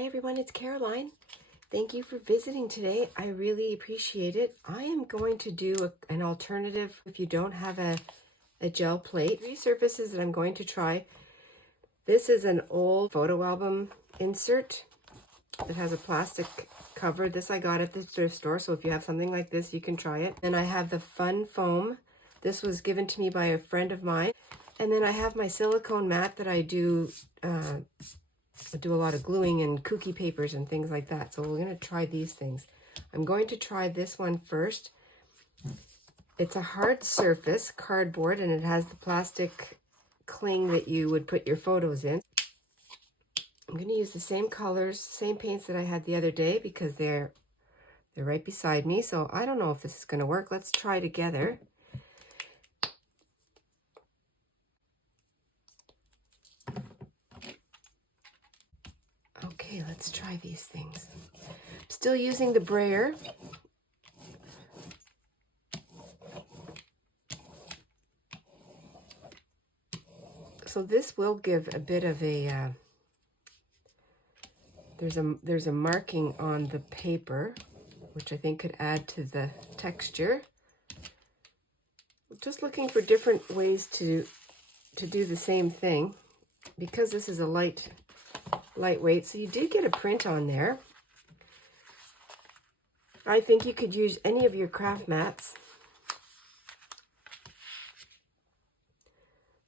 Hi everyone, it's Caroline. Thank you for visiting today. I really appreciate it. I am going to do an alternative if you don't have a gel plate. 3 surfaces that I'm going to try. This is an old photo album insert. It has a plastic cover. This I got at the thrift store, so if you have something like this, you can try it. And I have the Fun Foam. This was given to me by a friend of mine. And then I have my silicone mat that I do a lot of gluing and cookie papers and things like that. So we're going to try these things. I'm going to try this one first. It's a hard surface, cardboard, and it has the plastic cling that you would put your photos in. I'm going to use the same colors, same paints that I had the other day because they're right beside me. So I don't know if this is going to work. Let's try together. Okay, let's try these things. I'm still using the Brayer. So this will give a bit of a, there's a marking on the paper, which I think could add to the texture. Just looking for different ways to do the same thing, because this is a lightweight, so you do get a print on there. I think you could use any of your craft mats.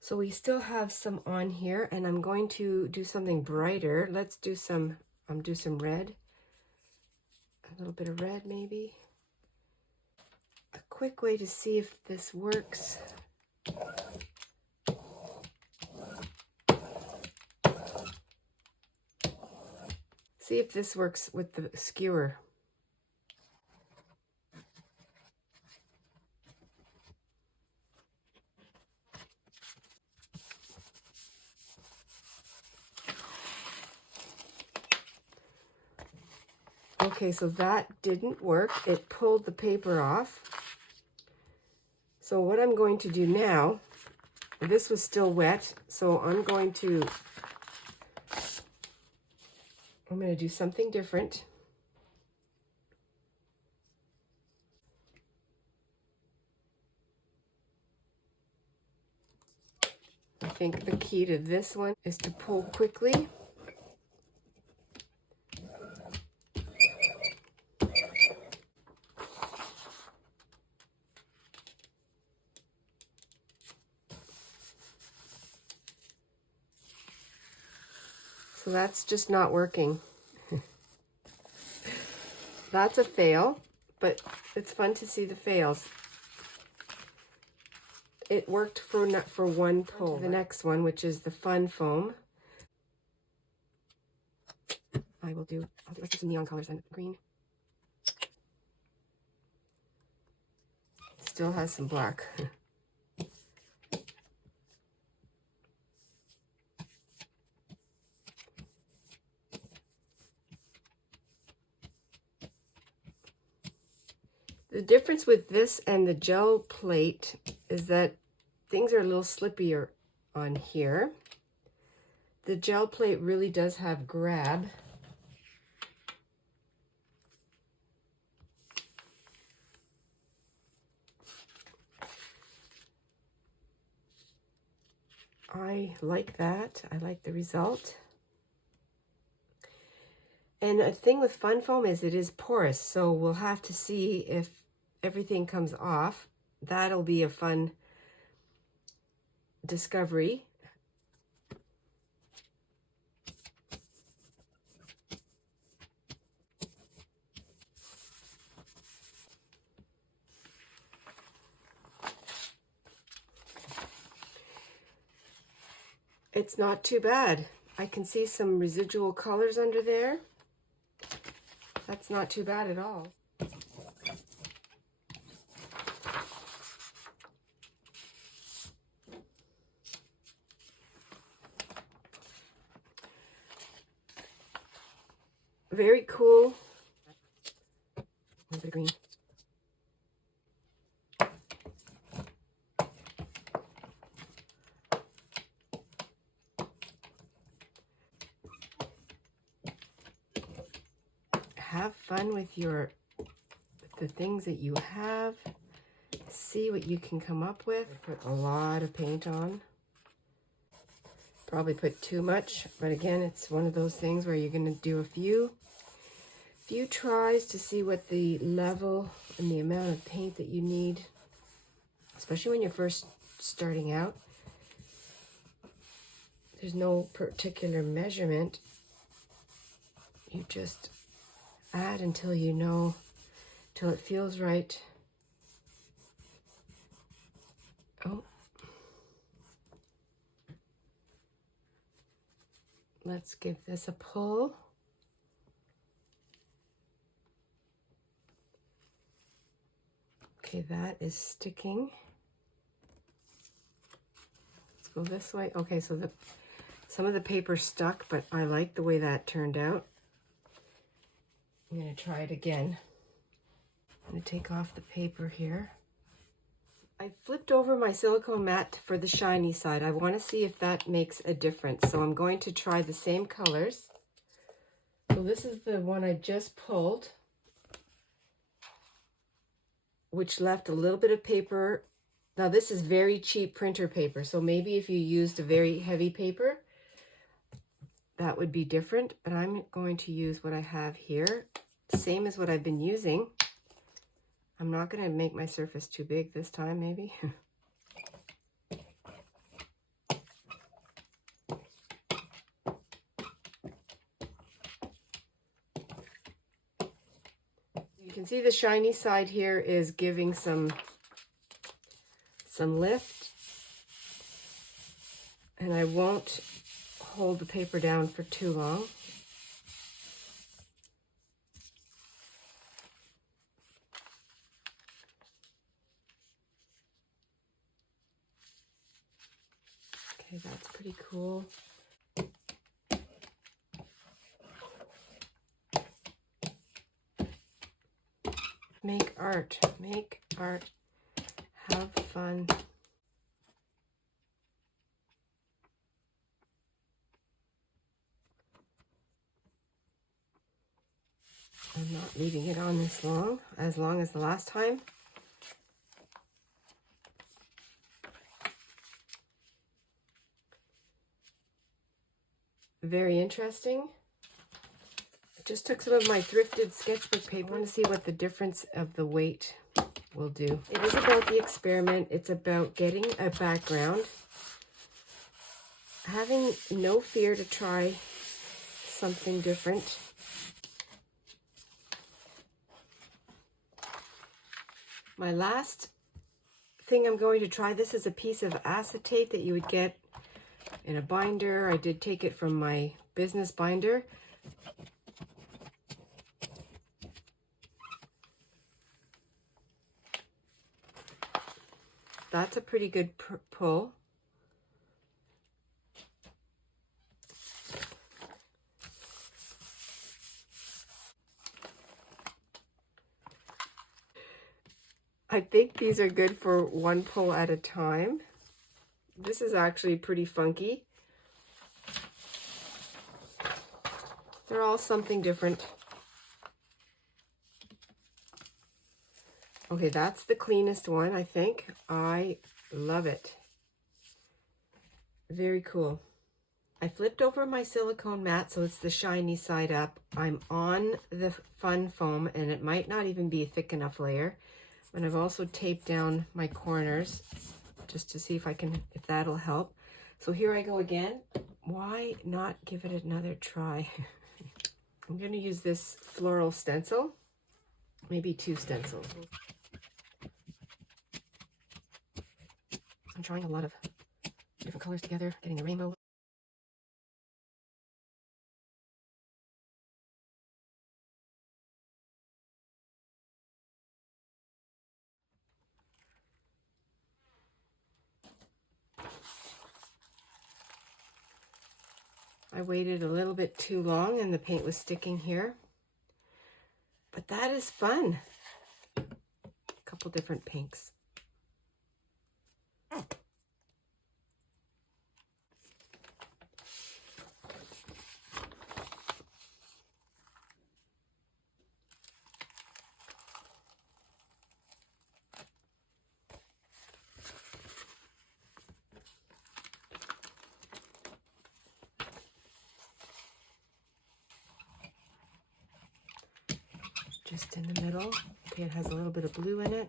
So we still have some on here, and I'm going to do something brighter. Let's do some red, a little bit of red maybe. A quick way to see if this works. See if this works with the skewer. Okay, so that didn't work. It pulled the paper off. So what I'm going to do now, this was still wet, so I'm going to do something different. I think the key to this one is to pull quickly. So that's just not working. That's a fail, but it's fun to see the fails. It worked for one pull. The next one, which is the Fun Foam. Let's do some neon colors and green. Still has some black. The difference with this and the gel plate is that things are a little slippier on here. The gel plate really does have grab. I like that. I like the result. And a thing with Fun Foam is it is porous, so we'll have to see if everything comes off. That'll be a fun discovery. It's not too bad. I can see some residual colors under there. That's not too bad at all. Very cool. A little bit of green. have fun with the things that you have. See what you can come up with. Put a lot of paint on. Probably put too much, but again, it's one of those things where you're going to do a few tries to see what the level and the amount of paint that you need, especially when you're first starting out. There's no particular measurement. You just add until you know, till it feels right. Oh. Let's give this a pull. Okay, that is sticking. Let's go this way. Okay, so some of the paper stuck, but I like the way that turned out. I'm going to try it again. I'm going to take off the paper here. I flipped over my silicone mat for the shiny side. I want to see if that makes a difference. So I'm going to try the same colors. So this is the one I just pulled, which left a little bit of paper. Now this is very cheap printer paper, so maybe if you used a very heavy paper, that would be different, but I'm going to use what I have here, same as what I've been using. I'm not going to make my surface too big this time, maybe. You can see the shiny side here is giving some lift, and I won't hold the paper down for too long. Okay, that's pretty cool. Make art, have fun. I'm not leaving it on this long as the last time. Very interesting. I just took some of my Thrifted sketchbook paper. I want to see what the difference of the weight will do. It is about the experiment. It's about getting a background, having no fear to try something different. My last thing I'm going to try, this is a piece of acetate that you would get in a binder. I did take it from my business binder. That's a pretty good pull. I think these are good for one pull at a time. This is actually pretty funky. They're all something different. Okay, that's the cleanest one, I think. I love it. Very cool. I flipped over my silicone mat, so it's the shiny side up. I'm on the fun foam, and it might not even be a thick enough layer. And I've also taped down my corners just to see if that'll help. So here I go again. Why not give it another try? I'm going to use this floral stencil, maybe 2 stencils. I'm trying a lot of different colors together, getting the rainbow. I waited a little bit too long and the paint was sticking here. But that is fun. A couple different pinks. just in the middle. Okay, it has a little bit of blue in it.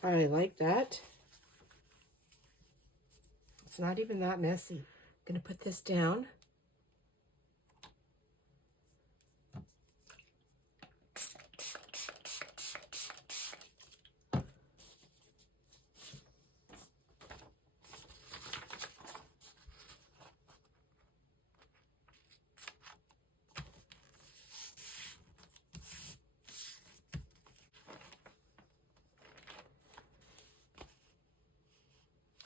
I like that. It's not even that messy. I'm gonna put this down.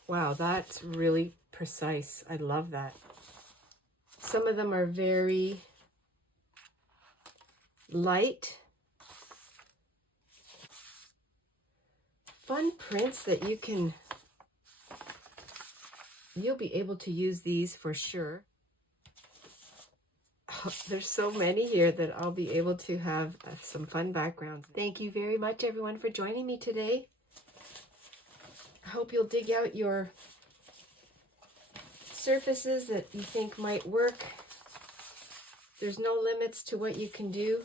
Wow, that's really precise. I love that. Some of them are very light. Fun prints that you'll be able to use these for sure. Oh, there's so many here that I'll be able to have some fun backgrounds. Thank you very much, everyone, for joining me today. I hope you'll dig out your surfaces that you think might work. There's no limits to what you can do.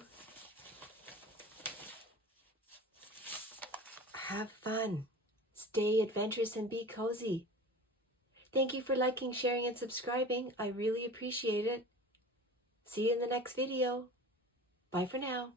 Have fun. Stay adventurous and be cozy. Thank you for liking, sharing, and subscribing. I really appreciate it. See you in the next video. Bye for now.